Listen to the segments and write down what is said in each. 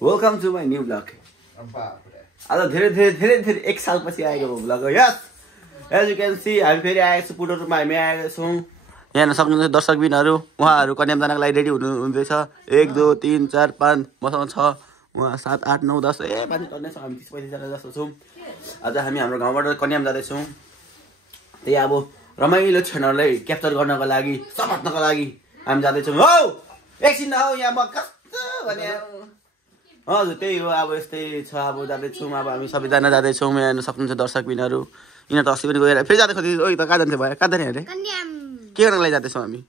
Welcome to my new blog. आज धेरै 1 सालपछि आएको ब्लग हो। यस एज यु क्यान सी हामी फेरि आएको छौँ पुटोरमा। हामी आएको छौँ यहाँ हेर्न सक्नुहुन्छ दर्शकबिनहरू। उहाँहरू कन्याम जानको लागि रेडी हुनुहुँदैछ। 1 2 3 4 5 मसँग 6 उहाँ 7 8 9 10 पानी टर्ने छ। हामी 30 35 जना जस्तो छौँ। आज हामी हाम्रो गाउँबाट कन्याम जाँदैछौँ। त्यही अब रमाइलो क्षणहरूलाई क्याप्चर गर्नको लागि समात्नको लागि हामी जाँदैछौँ। हौ एकछिन हौ यहाँ म कस्तो भने हजुर त्यही हो। अब यस्तै छ। अब जाँदैछौँ। अब हामी सबैजना जाँदैछौँ। यहाँ हेर्न सक्नुहुन्छ दर्शकबिनहरू। यिनीहरू त अस्ति पनि गएर फेरि जाँदै खोज्दै। ओइ त कहाँ जान्थ्यो भयो? कहाँ जाने अरे? के गर्नको लागि जाँदैछौँ हामी?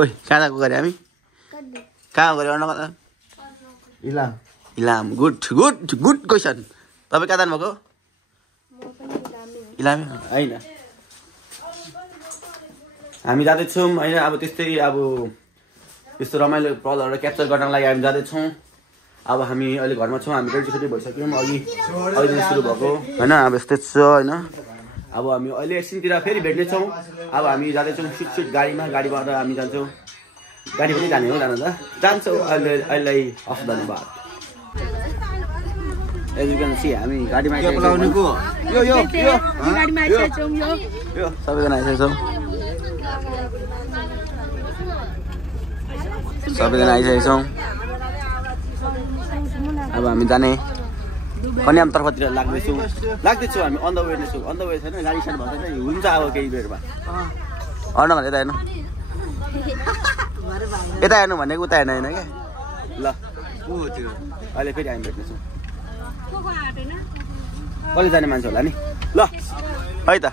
ओइ कहाँ गएको गरे हामी? कहाँ गरे? इलाम। Good question. तपाईँ कहाँ जानुभएको? इलामी होइन। हामी जाँदैछौँ होइन। अब त्यस्तै अब यस्तो रमाइलो पलहरू क्याप्चर गर्नको लागि हामी जाँदैछौँ। अब हामी अहिले घरमा छौँ। हामी रेडी भइसक्यौँ। अहिले सुरु भएको होइन। अब यस्तै छ होइन। अब हामी अहिले एकछिनतिर फेरि भेट्नेछौँ। अब हामी जाँदैछौँ सिट गाडीमा। गाडीबाट हामी जान्छौँ। गाडी पनि जाने हो जानु त जान्छौँ। अहिले हस् धन्यवाद। हामी गाडीमा सबैजना आइसकेछौँ। अब हामी जाने कन्यामतर्फतिर लाग्दैछौँ हामी। अन द वे नै छौँ। अन द वे छैन गाडी साइड भन्छ हुन्छ। अब केही बेरमा अर्न भने यता हेर्नु। यता हेर्नु भनेको उता हेर्नु होइन क्या। ल अहिले फेरि हामी भेट्नेछौँ। कहिले जाने मान्छे होला नि? ल है त।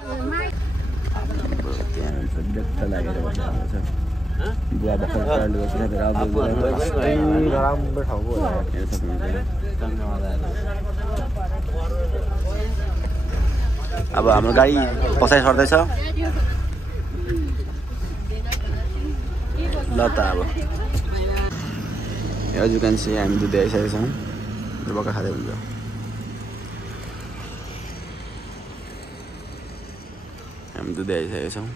अब हाम्रो गाडी पछाडि सर्दैछ। ल त अब एज यु क्यान सी हामी दुध आइसकेका छौँ। बक्का खाँदै हुन्छ। हामी दुध आइसकेका छौँ।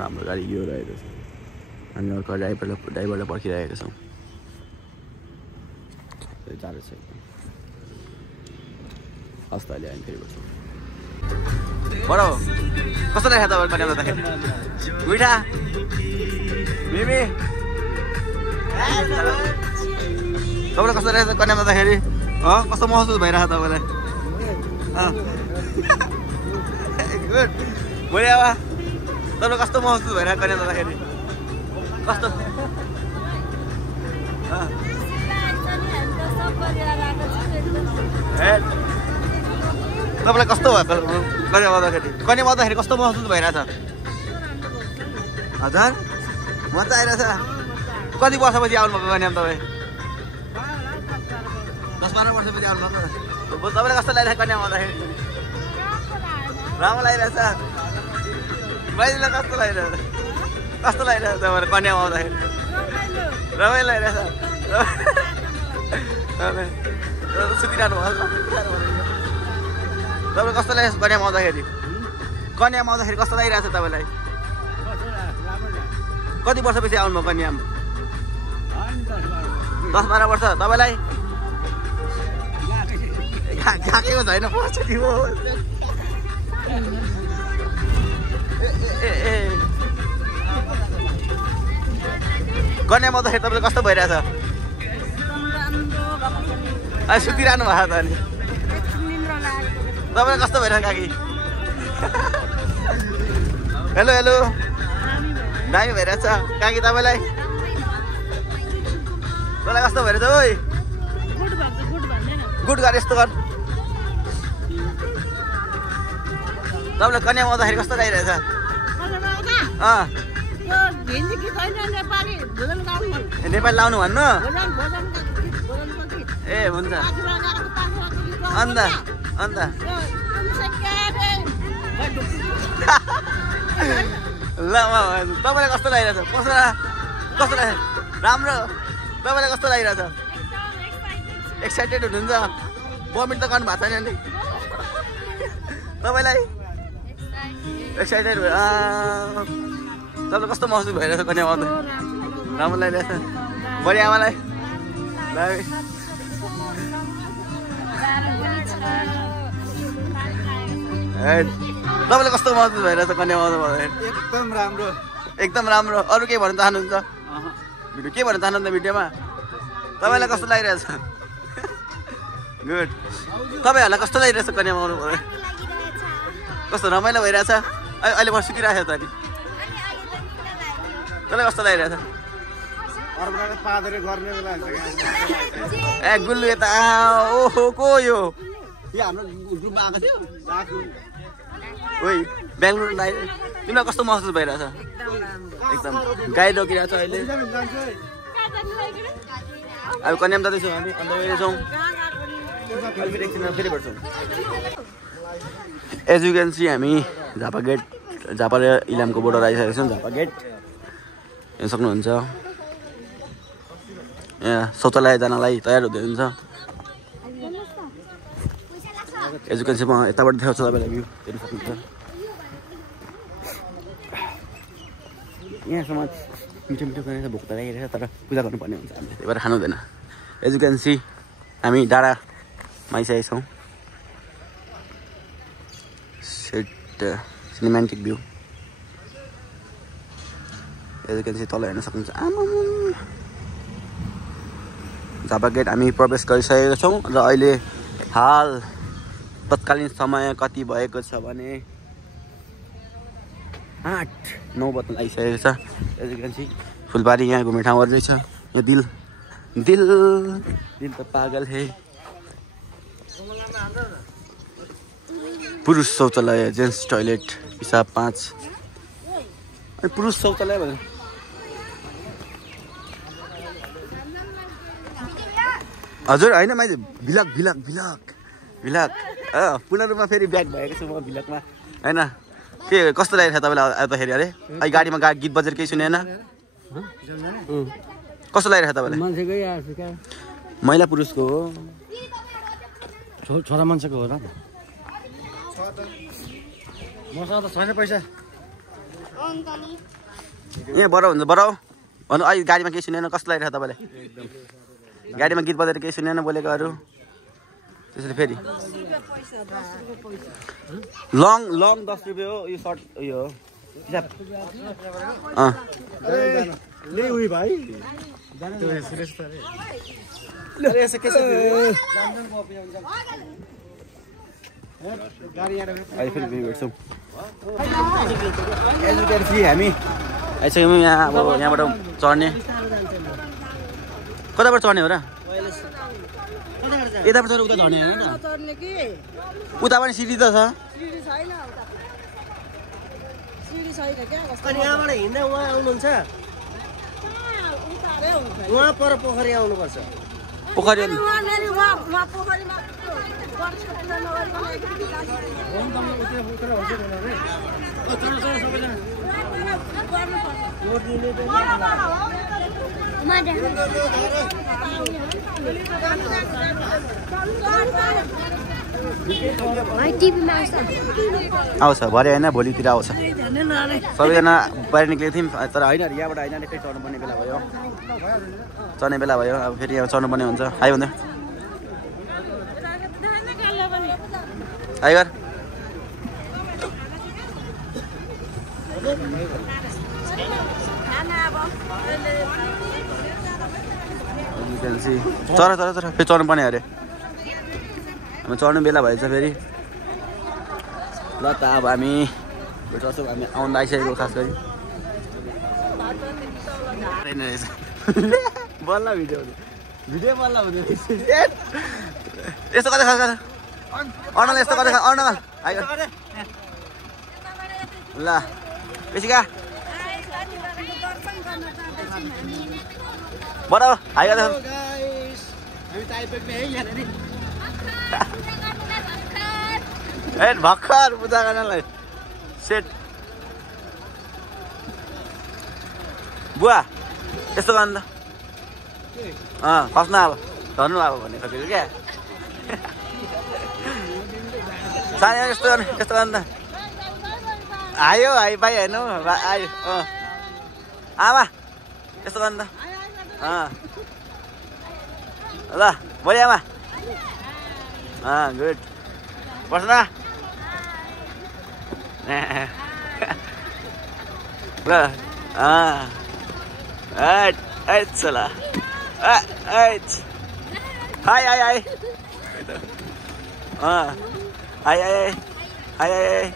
हाम्रो गाडी यो रहेको छ। हामी अर्को ड्राइभरलाई पर्खिरहेका छौँ। जाँदैछ हस् त। अहिले हामी फेरि बस्छौँ। बडो कस्तो लाग्यो तपाईँको कन्याम जाँदाखेरि? मिठा मिमी तपाईँलाई कस्तो रहेछ कन्याम जाँदाखेरि? कस्तो महसुस भइरहेको तपाईँलाई? गुड बढिया बा। तपाईँलाई कस्तो महसुस भइरहेको कन्याम जाँदाखेरि? कस्तो तपाईँलाई कस्तो भएको कन्याम आउँदाखेरि? कन्याम आउँदाखेरि कस्तो महसुस भइरहेछ? हजुर मजा आइरहेछ। कति वर्षपछि आउनुभएको कन्याम तपाईँ? 10-12 वर्षपछि आउनुभएको। तपाईँलाई कस्तो लागिरहेछ कन्याम आउँदाखेरि? राम्रो लागिरहेछ। बाहिरलाई कस्तो लागिरहेछ? कस्तो लागिरहेछ तपाईँलाई कन्याम आउँदाखेरि? रमाइलो लागिरहेछ। सुतिरहनु भयो। तपाईँलाई कस्तो लागेको छ कन्याम आउँदाखेरि? कन्याम आउँदाखेरि कस्तो लागिरहेछ तपाईँलाई? कति वर्षपछि आउनुभयो कन्याम? 10-12 वर्ष। तपाईँलाई गएको छैन पछाडि हो। कन्याम आउँदाखेरि तपाईँलाई कस्तो भइरहेछ? सुतिरहनु भएको त अनि तपाईँलाई कस्तो भइरहेछ काकी? हेलो दामी भइरहेछ काकी तपाईँलाई? तँलाई कस्तो भइरहेछ? ओइ गुड गर यस्तो गर। तपाईँलाई कन्याम आउँदाखेरि कस्तो लागिरहेछ? नेपाली लाउनु भन्नु? ए हुन्छ। अन्त ल तपाईँलाई कस्तो लागिरहेछ? कस्तो लाग्यो? राम्रो। तपाईँलाई कस्तो लागिरहेछ? एक्साइटेड हुनुहुन्छ? भमिट त गर्नु भएको छैन नि तपाईँलाई? एक्साइटेड भयो। तपाईँलाई कस्तो महसुस भइरहेछ कन्याम आउँदा? राम्रो लागिरहेछ? बढी आमालाई तपाईँले कस्तो महसुस भइरहेछ कन्यामा आउँदा? एकदम राम्रो, एकदम राम्रो। अरू के भन्न चाहनुहुन्छ? भिडियो के भन्न चाहनुहुन्छ भिडियोमा? तपाईँलाई कस्तो लागिरहेछ? गुड। तपाईँहरूलाई कस्तो लागिरहेछ कन्यामा आउनु पर्यो? कस्तो रमाइलो भइरहेछ? अहिले म सुतिरहेको छ त नि। तँलाई कस्तो लागिरहेछ? ए गुल्लु यता ओहो को यो? हाम्रो ग्रुपमा आएको थियो। ओइ बेङ्गलोर लाइ तिमीलाई कस्तो महसुस भइरहेछ? एकदम गाडी रोकिरहेको छ अहिले। अब कन्याम जाँदैछौँ हामी, अन्त गइरहेछौँ। फेरि एकछिनमा फेरि बढ्छौँ। एज यु क्यान सी हामी झापा गेट, झापा र इलामको बोर्डर आइसकेको छौँ। झापा गेट हेर्न सक्नुहुन्छ। यहाँ शौचालय जानलाई तयार हुँदै हुन्छ। एज यु क्यान सी म यताबाट देखाउँछु तपाईँलाई भ्यू हेर्न सक्नुहुन्छ। यहाँसम्म मिठो मिठो खाना भोक त लागिरहेछ, तर पूजा गर्नुपर्ने हुन्छ हामीले, त्यही भएर खानु हुँदैन। एज यु क्यान सी हामी डाँडामा आइसकेका छौँ। Set cinematic view as you can see तल हेर्न सक्नुहुन्छ। झापा गेट हामी प्रवेश गरिसकेका छौँ र अहिले हाल तत्कालीन समय कति भएको छ भने 8-9 बज्न लागिसकेको छ। एज यु क्यान सी फुलबारी यहाँ घुम्ने ठाउँहरू रहेछ। यहाँ दिल दिल दिल त पागल है। पुरुष शौचालय, जेन्ट्स टोइलेट, पिसाब 5। अनि पुरुष शौचालय भन्नु हजुर होइन, मैले भिलक भिलक भिलक भिलक पूर्ण रूपमा फेरि ब्याक भएको छु म भिलकमा होइन। के कस्तो लागेको छ तपाईँलाई आउँदाखेरि? अरे अहिले गाडीमा गीत बजेर केही सुनेन? कस्तो लागिरहेको छ तपाईँलाई? महिला पुरुषको हो? छोरा मान्छेको हो र? मसँग त छैन पैसा। यहाँ बढाउ हुन्छ बढाउ भन्नु। अहिले गाडीमा केही सुनेन? कस्तो लागिरहेको तपाईँलाई? गाडीमा गीत बजेर केही सुनेन बोलेकोहरू? त्यसरी फेरि लङ 10 रुपियाँ हो, यो सर्ट उयो हो। हामी आइसक्यौँ यहाँ। अब यहाँबाट चढ्ने, कताबाट चढ्ने हो र? यताबाट चढ्ने उता झर्ने होइन? उता पनि सिडी त छ। अनि यहाँबाट हिँड्दा उहाँ आउनुहुन्छ? उहाँ पर पोखरी आउनुपर्छ। पोखरी आउँछ भरे होइन, भोलितिर आउँछ। सबैजना बाहिर निक्लेको थियौँ, तर होइन यहाँबाट होइन, फेरि चढ्नुपर्ने बेला भयो। चढ्ने बेला भयो, अब फेरि यहाँ चढ्नुपर्ने हुन्छ। आयो भन्दा आइगर चढ चढ चढ फेरि चढ्नुपर्ने अरे। अब चढ्नु बेला भएछ फेरि। ल त अब हामी चढ्छौँ। हामी आउनु आइसकेको खास गरी बल्ल भिडियो भिडियो बल्ल हुँदैन। यस्तो कता खास अर्नल, यस्तो कता खा अर्नल आइगर। ल बेसिका बडा आइगर ए भर्खर पूजा गर्नलाई सेट। बुवा यस्तो गर्नु त खस्न अब धर्नु अब भन्ने खोजेको क्या। सानो यस्तो गर्नु, यस्तो गर्नु त आयो भाइ भाइ हेर्नु आयो। आमा यस्तो गर्नु त ल बोली आमा गुड बस्न ल चला हाय हाय हाय हाय हाय हाय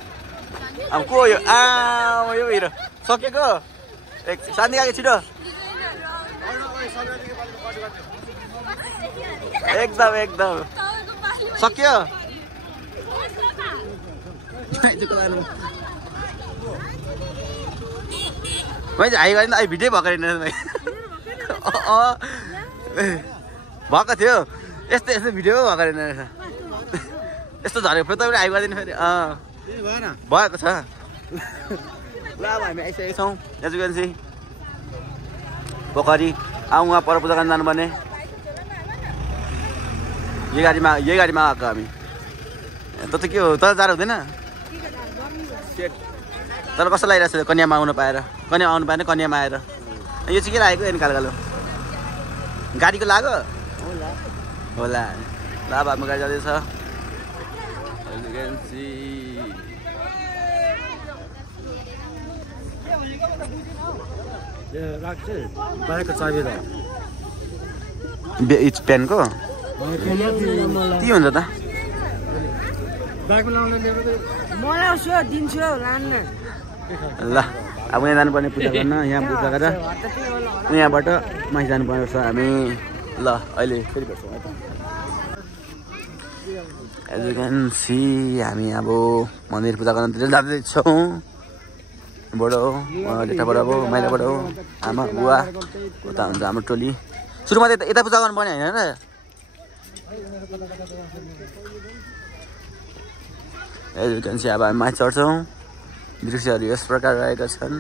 अब को यो यो हिरो सकेको शान्ति गएको छिटो एकदम एकदम सक्यो मैले हाई गरेँ अहिले भिडियो भएको रहेन भएको थियो यस्तो यस्तो भिडियो भएको रहेन रहेछ यस्तो झरेको फेरि तपाईँले हाई गरिदिनु फेरि भएको छ ल अब हामी आइसकेको छौँ एजुकेन्सी पोखरी आउँ उहाँ पर पूजा गर्न जानुपर्ने यही गाडीमा आएको हामी त के हो तर जाडो हुँदैन तर कस्तो लागिरहेको छ कन्यामा आउनु पाएन कन्यामा आएर यो चाहिँ के लागेको एन कालो गाडीको लाग्यो होला ल अब हाम्रो गाडी जाँदैछ पेनको के हुन्छ त ल अब यहाँ जानुपर्ने पूजा गर्न यहाँ पूजा गरेर यहाँबाट माथि जानुपर्ने छ हामी ल अहिले फेरि भेट्छौँ एज यु क्यान सी हामी अब मन्दिर पूजा गर्नतिर जाँदैछौँ बडो जेठाबाट अब माइलाबाट हो आमा बुवा उता हुन्छ हाम्रो टोली सुरुमा त यता पूजा गर्नुपर्ने होइन र एज यु क्यान सी अब हामी माथि चढ्छौँ दृश्यहरू यस प्रकार रहेका छन्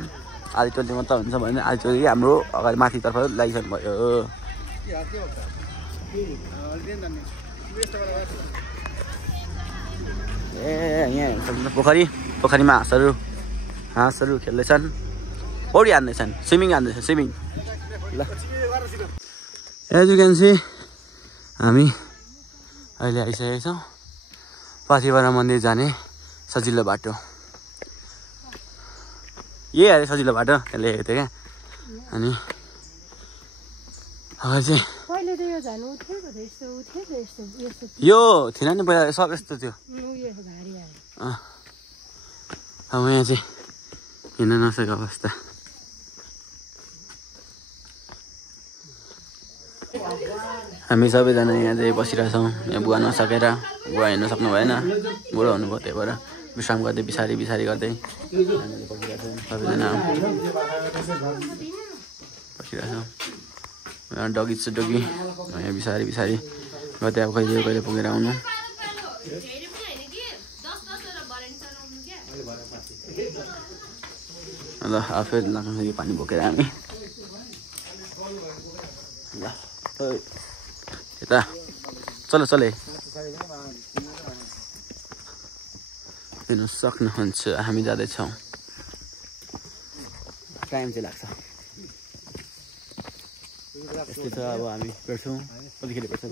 आधी टोली मात्र हुन्छ भने आधी टोली हाम्रो अगाडि माथितर्फ लागिसक्नु भयो यहाँ पोखरीमा हाँसहरू खेल्दैछन् पौडी हान्दैछन् स्विमिङ ल एज यु क्यान सी हामी अहिले आइसकेका छौँ पाथिभरा मन्दिर जाने सजिलो बाटो यही अरे सजिलो बाटो लेखेको थियो क्या अनि अगाडि चाहिँ यो थिएन नि पहिला सब यस्तो थियो अब यहाँ चाहिँ हिँड्न नसकेको अवस्था हामी सबैजना यहाँ चाहिँ बसिरहेछौँ यहाँ बुवा नसकेर बुवा हिँड्न सक्नु भएन बुढो हुनुभयो त्यही भएर विश्राम गर्दै बिसारी गर्दै हामीले बसिरहेछौँ सबैजना बसिरहेछौँ डगी छ डगी यहाँ बिसारी गर्दै अब कहिले पुगेर आउनु ल फेरि लाग्नु पानी बोकेर हामी ल यता चलो हेर्नु सक्नुहुन्छ हामी जाँदैछौँ टाइम चाहिँ लाग्छ यस्तै छ अब हामी भेट्छौँ कतिखेर भेट्छौँ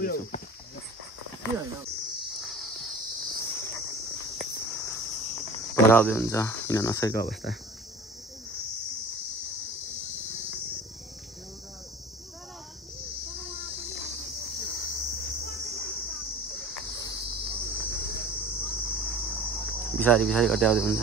पढाउँदै हुन्छ हिँड्न नसकेको अवस्था बिसारी गर्दै आउँदै हुन्छ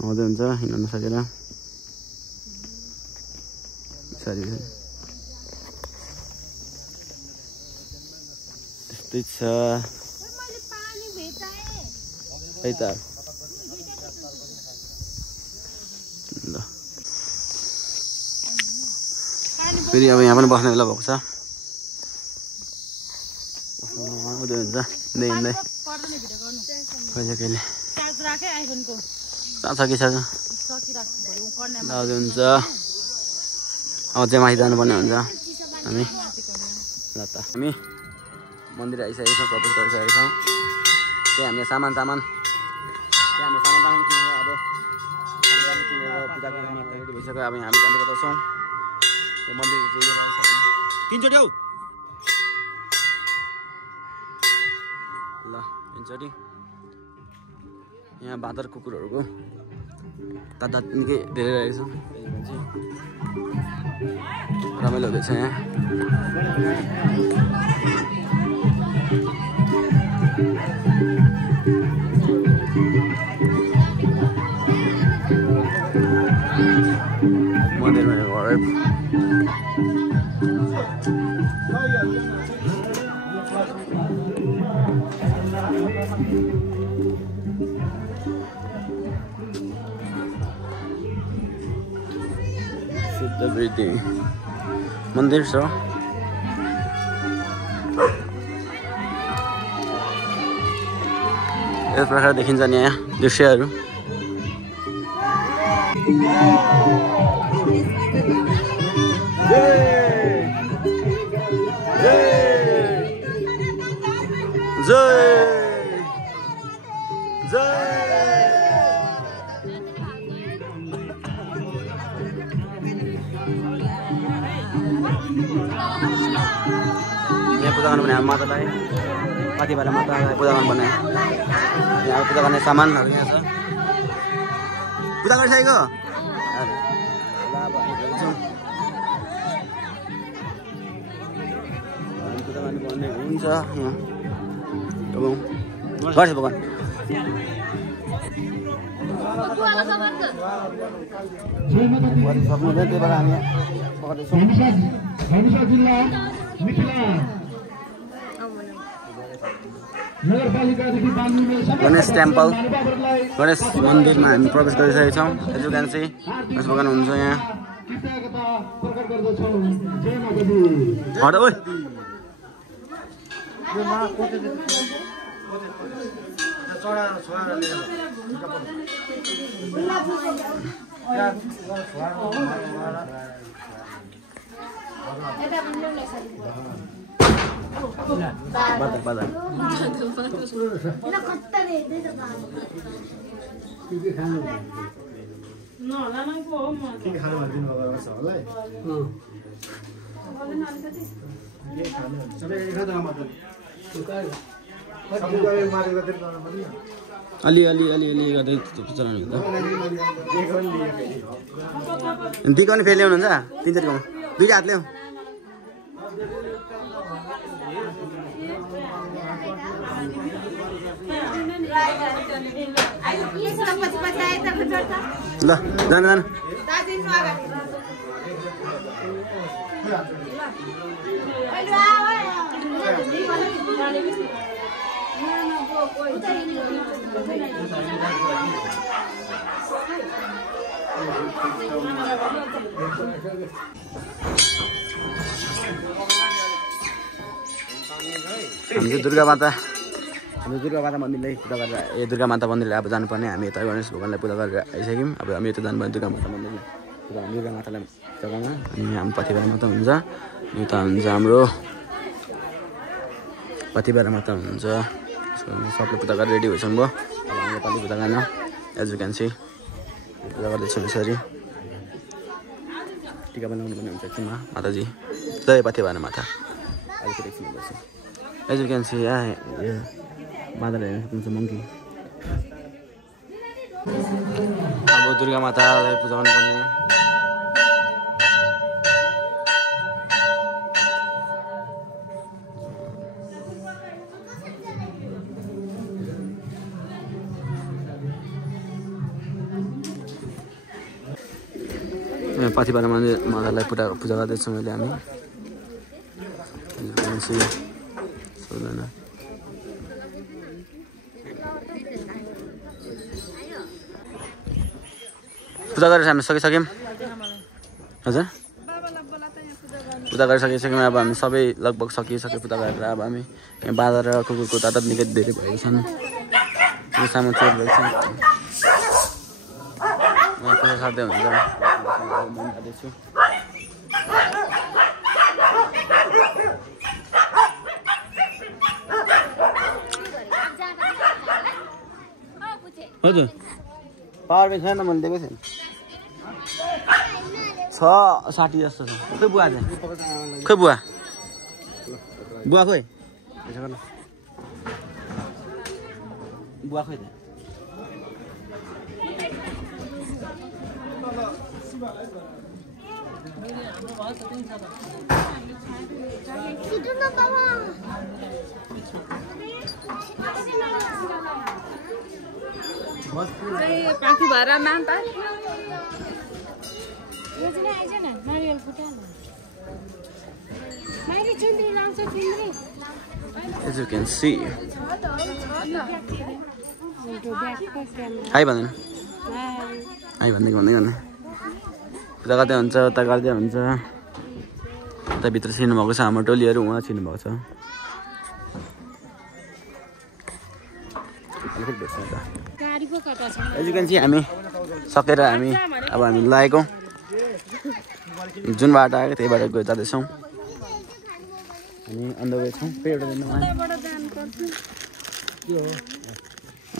आउँदै हुन्छ हिँड्न नसकेर त्यस्तै छ है त ल फेरि अब यहाँ पनि बस्ने बेला भएको छ आउँदै हुन्छ हिँड्दै कहिले छ कि छ आउँदै हुन्छ अब चाहिँ माथि जानुपर्ने हुन्छ हामी ल त हामी मन्दिर आइसकेको छौँ, प्रवेश गरिसकेको छौँ। त्यहाँ हामीले सामान किनेर अब पूजा गर्न रेडी भइसक्यो। अब हामी घन्टी बजाउँछौँ। यो मन्दिर चाहिँ 3 चोटि हौ ल 3 चोटि। यहाँ बाँदर कुकुरहरूको तादाद निकै धेरै रहेछ। रमाइलो हुँदैछ यहाँ। मन्दिरमा शुद्ध वृद्धि मन्दिर छ। यस प्रकार देखिन्छ नि यहाँ दृश्यहरू। यहाँ पूजा गर्नु भने मातालाई माथि भएर मातालाई पूजा गर्नु पर्ने। यहाँ पूजा गर्ने सामानहरू यहाँ छ। पूजा गरिसकेको पूजा गर्नुपर्ने हुन्छ यहाँ गर्छ भगवान्। सक्नु त्यही भएर हामी गणेश टेम्पल गणेश मन्दिरमा हामी प्रवेश गरिसकेका छौँ। As you can see Ganesh भगवान् हुनुहुन्छ यहाँ। बादल अलि गर्दै चलाउनु दिकाउने फेरि ल्याउनुहुन्छ 3-4 गाउँ 2 हात ल्याउ। ल जान हामी दुर्गा माता मन्दिरलाई पूजा गरेर दुर्गा माता मन्दिरलाई अब जानुपर्ने। हामी यता गणेश भगवान्लाई पूजा गरेर आइसक्यौँ। अब हामी यता जानुपर्ने दुर्गा माता मन्दिरलाई दुर्गा मातालाई पूजा गर्न। अनि हाम्रो पतिबारा माता हुन्छ, उता हुन्छ हाम्रो पतिबारा माता हुन्छ। सबले पूजा गरेर रेडी भइसक्नु भयो। अब हामी नेपाली पूजा गर्न एज यु क्यान सी पूजा गर्दैछौँ। यसरी टिका बनाउनु पर्ने हुन्छ एकछिनमा। माताजी जय पतिबारा माता। अलिकति एकछिन गर्छु। एज यु क्यान सी बादल हेर्न सक्नुहुन्छ मङ्की। अब दुर्गा मातालाई पूजा गर्नुपर्ने। पतिबारा मातालाई पूजा गर्दैछौँ अहिले हामी। पूजा गरेर हामी सकिसक्यौँ। हजुर पूजा गरिसकिसक्यौँ। अब हामी सबै लगभग सकिसक्यो पूजा गरेर। अब हामी यहाँ बाँदर र कुकुरको तादाद निकै धेरै भएको छन्। यो सामान चोर भएको छ। पूजा सार्दै हुन्छ। हजुर पावर ब्याङ्क छैन मैले दिएकै छैन 660 जस्तो छ खोइ बुवा चाहिँ खोइ बुवा खोइ बुवा खोइ पाखी भएर मान त यो चाहिँ आइज न नारियल फुटाल्नु मैले चुन्द्री लाउँछ चुन्द्री As you can see. Hi भन्दैन हाई भन्दै भन्दै गर्ने उता गर्दै हुन्छ उता गर्दै हुन्छ उता भित्र छिर्नु भएको छ हाम्रो टोलीहरू उहाँ छिर्नु भएको छ As you can see हामी सकेर हामी अब हामी लागेको जुन बाटो आएको त्यही बाटो गयो जाँदैछौँ हामी अन द वे छौँ फेरि एउटा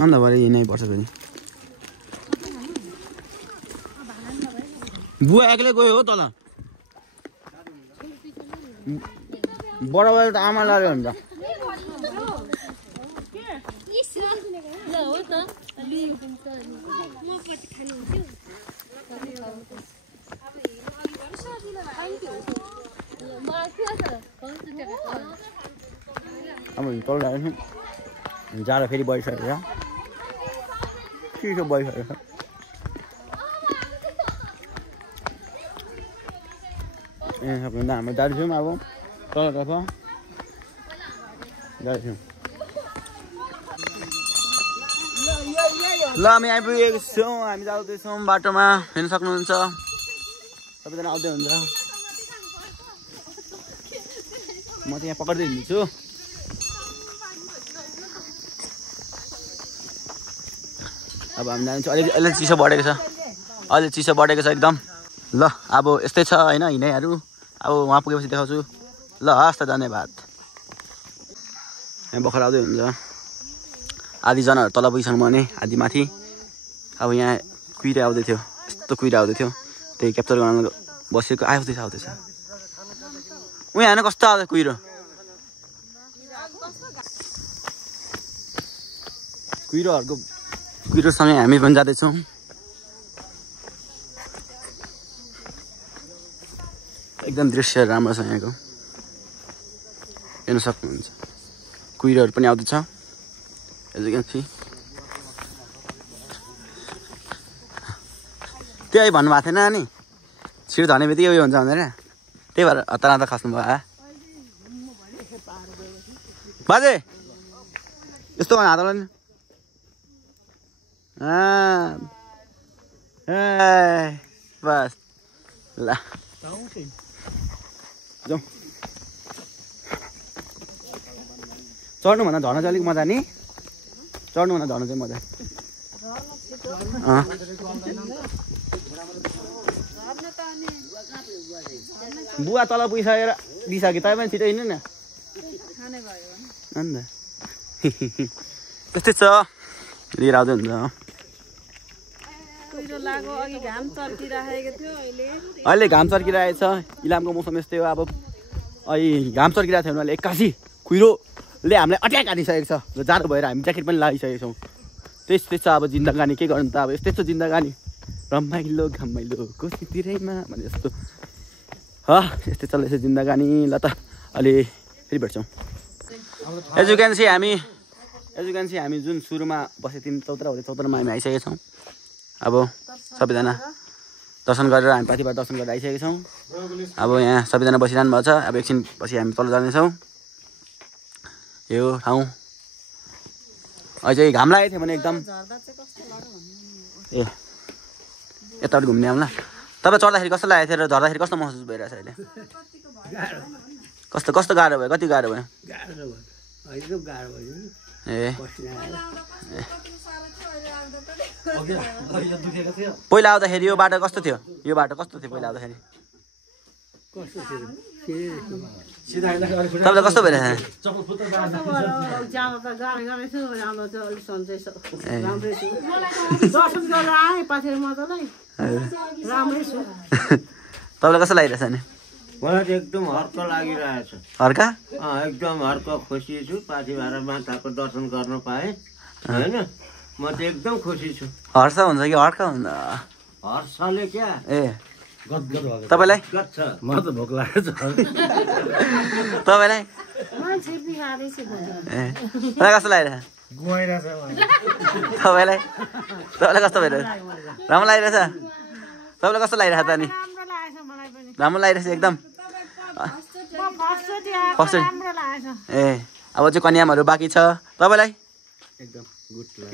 अन्त भरे हिँड्नै पर्छ फेरि बुवा एक्लै गयो हो तल बडाबाले त आमा लग्यो हुन्छ अब तल जाँदैछौँ जाडो फेरि बढिसकेको छ चिसो बढिसकेको छ सबभन्दा हाम्रो जाँदैछौँ अब तलतर्फ जाँदैछौँ ल हामी आइपुगेको छौँ हामी जाँदैछौँ बाटोमा हेर्न सक्नुहुन्छ सबैजना आउँदै हुन्छ म चाहिँ यहाँ पक्रिँदै हिँड्छु अब हामी जान्छौँ अलि चिसो बढेको छ एकदम ल अब यस्तै छ होइन हिँडाइहरू अब वहाँ पुगेपछि देखाउँछु ल हस् त धन्यवाद यहाँ भर्खर आउँदै हुन्छ आधीजनाहरू तल पुगिसक्नु भने आधी माथि अब यहाँ कुहिरा आउँदै थियो यस्तो कुहिरा आउँदै थियो त्यही क्याप्चर गर्न बसेको आउँदैछ उहाँ हेर्न कस्तो आउँछ कुहिरोसँगै हामी पनि जाँदैछौँ एकदम दृश्य राम्रो छ यहाँको हेर्न सक्नुहुन्छ कुहिरोहरू पनि आउँदैछ त्यही भन्नुभएको थिएन नि छिर धने बित्तिकै उयो हुन्छ भनेर त्यही भएर हतार हतार खस्नु भयो बाजे यस्तो भने हात नि बस ल जाउँ चढ्नुभन्दा झर्न चाहिँ अलिक मजा नि चढ्नुभन्दा झर्न चाहिँ मजा बुवा तल पुगिसकेर दिइसक्यो तपाईँ पनि छिटो हिँड्नु न अन्त त्यस्तै छ लिएर आउँदै हुन्छ अहिले घाम चर्किरहेको छ इलामको मौसम यस्तै हो अब अहिले घाम चर्किरहेको थियो भने अहिले 81 कुहिरोले हामीलाई अट्याक हानिसकेको छ र जाडो भएर हामी ज्याकेट पनि लगाइसकेको छौँ त्यस्तै छ अब जिन्दगानी के गर्नु त अब यस्तै छ जिन्दगानी रमाइलो घमाइलो कोसीतिरैमा भने जस्तो यस्तै चल्दैछ जिन्दगानी ल त अलि फेरि भेट्छौँ एज यु क्यान सी हामी जुन सुरुमा बसेको थियौँ चौतारामा हामी आइसकेका छौँ अब सबैजना दर्शन गरेर हामी पाथिबाट दर्शन गरेर आइसकेका छौँ अब यहाँ सबैजना बसिरहनु भएको छ अब एकछिन पछि हामी तल जानेछौँ यो ठाउँ अझै घाम लागेको थियो भने एकदम ए यताबाट घुम्ने आउँला तपाईँ चढ्दाखेरि कस्तो लागेको थियो र झर्दाखेरि कस्तो महसुस भइरहेछ अहिले कस्तो गाह्रो भयो कति गाह्रो भयो ए पहिला आउँदाखेरि यो बाटो कस्तो थियो पहिला आउँदाखेरि तपाईँलाई कस्तो भइरहेछ जान त गाडी गरेछु राम्रो छ अलि सन्चै छ राम्रै छु दर्शन गरेर आएँ पछि मजालाई राम्रै छु तपाईँलाई कस्तो लागिरहेछ नि मलाई त एकदम हर्क लागिरहेछ हर्का एकदम हर्क खुसी छु पाथी भाडा माताको दर्शन गर्न पाएँ होइन म त एकदम खुसी छु हर्ष हुन्छ कि हर्का हुन्छ हर्षले क्या ए तपाईँलाई म त भोक लागेको छ तपाईँलाई मान्छे बिहारै छ ए तपाईँलाई कस्तो लागिरहेछ तपाईँलाई तपाईँलाई कस्तो भइरहेछ राम्रो लागिरहेछ तपाईँलाई कस्तो लागिरहेछ त अनि राम्रो लागेछ मलाई पनि राम्रो लागिरहेछ एकदम फर्स्ट राम्रो लागेछ ए अब चाहिँ कन्यामहरू बाँकी छ तपाईँलाई एकदम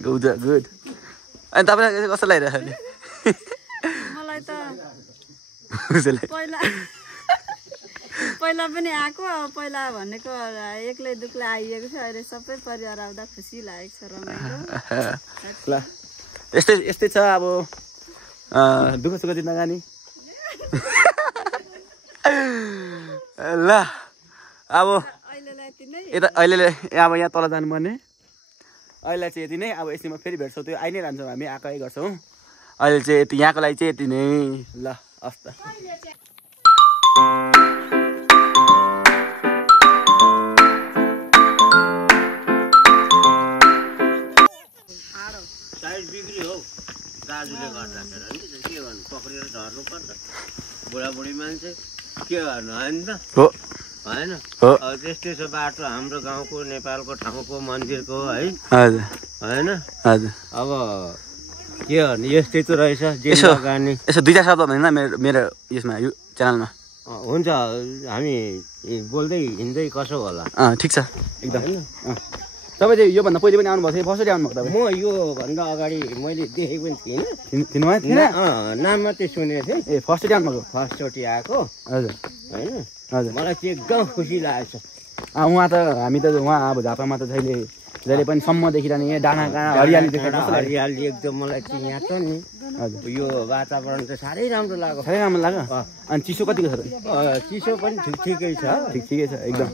गुड गुड अनि तपाईँलाई कस्तो लागिरहेछ अनि मलाई त उसैलाई पहिला पनि आएको अब पहिला भनेको एक्लै दुक्लै आइएको छ अहिले सबै परिवार आउँदा खुसी लागेको छ रमाइलो ल यस्तै यस्तै छ अब दुःख सुख दिन जाने ल अब अहिलेलाई यति नै यता अहिले अब यहाँ तल जानुपर्ने अहिले चाहिँ यति नै अब यसैमा फेरि भेट्छौँ त्यो आइ नै रहन्छौँ हामी आएकै गर्छौँ अहिले चाहिँ यति यहाँको लागि चाहिँ यति नै ल हस् त साइड बिग्री हौ दाजुले गर्दाखेरि नि के गर्नु पक्रिएर झर्नु पर्छ बुढाबुढी मान्छे के गर्नु होइन त हो होइन हो अब त्यस्तै छ बाटो हाम्रो गाउँको नेपालको ठाउँको मन्दिरको है हजुर होइन हजुर अब के गर्नु यस्तै त रहेछ यसो गानी यसो दुई चार शब्द भन्दैन मेरो मेरो यसमा यो च्यानलमा हुन्छ हामी बोल्दै हिँड्दै कसो होला ठिक छ एकदम तपाईँ चाहिँ योभन्दा पहिले पनि आउनुभएको थियो फर्स्टै आउनुभएको तपाईँ म यो भन्दा अगाडि मैले देखेको पनि थिइनँ थिनुभयो थिएन नाम मात्रै सुनेको थिएँ ए फर्स्टै आउनुभएको फर्स्टचोटि आएको हजुर होइन हजुर मलाई चाहिँ एकदम खुसी लागेको छ उहाँ त हामी त उहाँ अब झापामा त जहिले पनि सम्म देखिरहने यहाँ डाँडा काँडा हरियाली देखेर कस्तो लाग्यो हरियाली एकदम मलाई चाहिँ यहाँ छ नि हजुर यो वातावरण चाहिँ साह्रै राम्रो लाग्यो साह्रै राम्रो लाग्यो अनि चिसो कतिको छ त चिसो पनि ठिकै छ ठिकै छ एकदम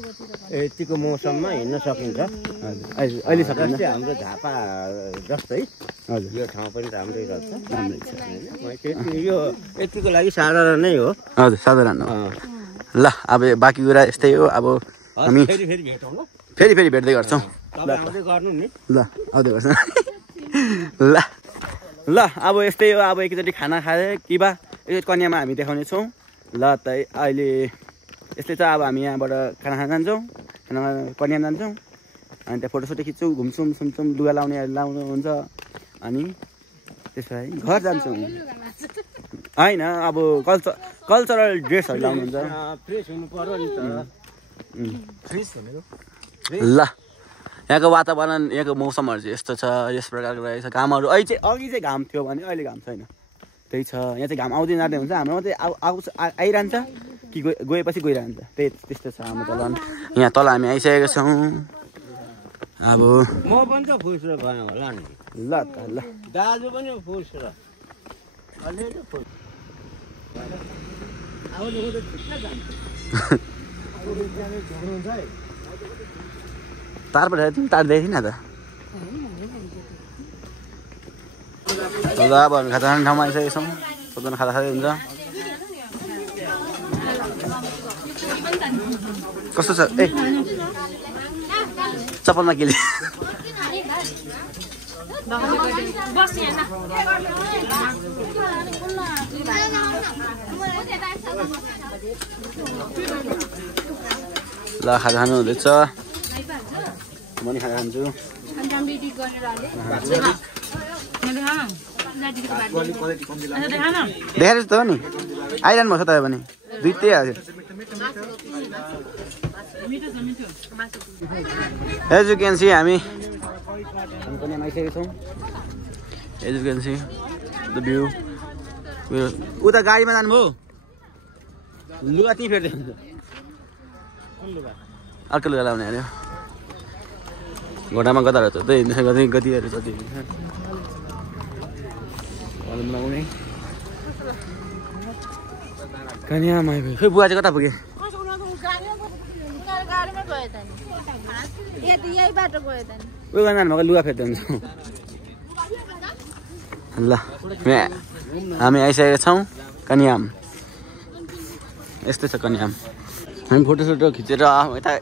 यतिको मौसममा हिँड्न सकिन्छ हजुर अहिले सकिन्छ जस्तै हाम्रो झापा जस्तै हजुर यो ठाउँ पनि राम्रै रहेछ राम्रै छ यो यतिको लागि साधारण नै हो हजुर साधारण हो ल अब बाँकी कुरा यस्तै हो अब हामी फेरि भेटौँ ल फेरि भेट्दै गर्छौँ तपाईँ आउँदै गर्नु नि ल आउँदै गर्छ ल ल अब यस्तै हो अब एकचोटि खाना खाए कि बा एकचोटि कन्यामा हामी देखाउने छौँ ल त अहिले यस्तै छ अब हामी यहाँबाट खाना खान जान्छौँ खाना कन्यामा जान्छौँ अनि त्यहाँ फोटोसोटो खिच्छौँ घुम्छौँ सुन्छौँ लुगा लाउनुहुन्छ अनि त्यसलाई घर जान्छौँ होइन अब कल्चरल ड्रेसहरू लाउनुहुन्छ फ्रेस हुनु पर्यो नि त ल यहाँको वातावरण यहाँको मौसमहरू चाहिँ यस्तो छ यस प्रकारको रहेछ घामहरू अघि चाहिँ घाम थियो भने अहिले घाम छैन त्यही छ यहाँ चाहिँ घाम आउँदै जाँदै हुन्छ हाम्रो मात्रै आउँछ आइरहन्छ कि गएपछि गइरहन्छ त्यस्तो छ हाम्रो तल यहाँ तल हामी आइसकेका छौँ अब म पनि त खुस र गएँ होला नि ल त ल दाजु पनि खुस र अलिअलि खुस तार पठाएर तिमी तार दिएको थिएन त ल अब हामी खाजा खाने ठाउँमा आइसकेका छौँ सबजना खाजा खाँदै हुन्छ कस्तो छ ए चप्पलमा के ल खाजा खानु हुँदैछ म नि खाजा खान्छु देखाएर त हो नि आइरहनु भएको छ तपाईँ पनि दुइटै हजुर एज यु क्यान सी हामी पनि आइसकेका छौँ as you can see the view उता गाडीमा जानुभयो लुगा त्यहीँ फेर्दै हुन्छ अर्को लुगा लाउने अरे घोडामा गदाहरू छ त्यही गतिहरू छ त्यो बनाउने कन्यामा खै बुवा चाहिँ कता पुगे त नि यही बाटो गयो त नि उयो गर्न जानुभएको लुगा फेर्दै हुन्छ ल हामी आइसकेका छौँ कन्याम यस्तै छ कन्याम हामी फोटोसोटो खिचेर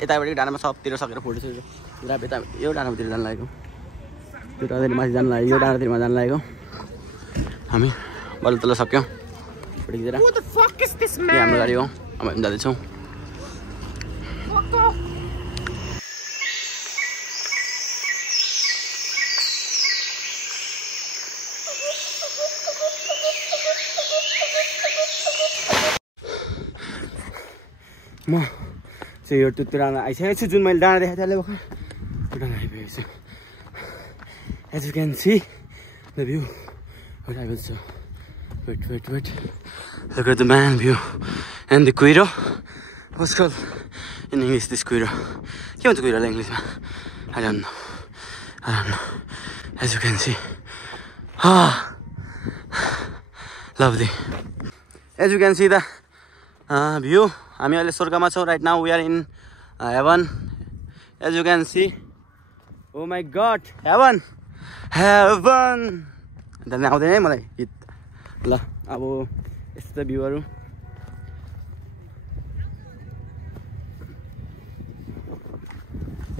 यतापट्टि डाँडामा सबतिर सकेर फोटोसोटो यता यो डाँडातिर जानु लागेको त्यो डाँडातिर माथि जानु लाग्यो यो डाँडातिरमा जानु लागेको हामी बल्ल तल्ल सक्यौँ फोटो खिचेर हाम्रो गाडी हो अब हामी जाँदैछौँ म चाहिँ यो त्यो डाँडा आइसकेको छु जुन मैले डाँडा देखाएको थिएँ भर्खर त्यो डाँडा आइपुगेको छु as you can see the view आएको छ wait look at the man view and the cuiro what's called in English this cuiro के भन्छ cuiro इङ्ग्लिसमा I don't know as you can see lovely as you can see the view हामी अहिले स्वर्गमा छौँ right now we are in heaven as you can see oh my god heaven धन्य आउँदैन है मलाई गीत ल अब यस्तो भ्यूहरू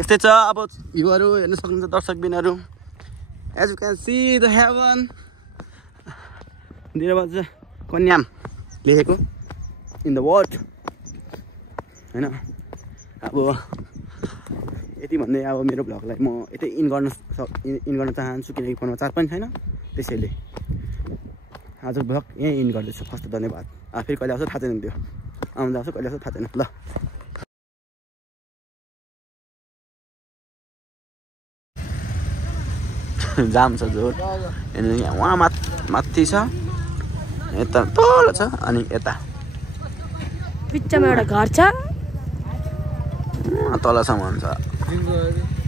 यस्तै छ अब भ्यूहरू हेर्न सक्नुहुन्छ दर्शकबिनहरू as you can see the heaven दिनबाद कन्याम लेखेको इन द वर्ड होइन अब यति भन्दै अब मेरो भ्लगलाई म यतै इन गर्न चाहन्छु किनकि फोनमा चार्ज पनि छैन त्यसैले आजको भ्लग यहीँ इन गर्दैछु फर्स्ट धन्यवाद फेरि कहिले आउँछ थाहा छैन त्यो आउँदा आउँछ कहिले आउँछ थाहा छैन ल जाम छ जोर यहाँ उहाँ माथि छ यता तल छ अनि यता बिचमा एउटा घर छ तलसम्म छ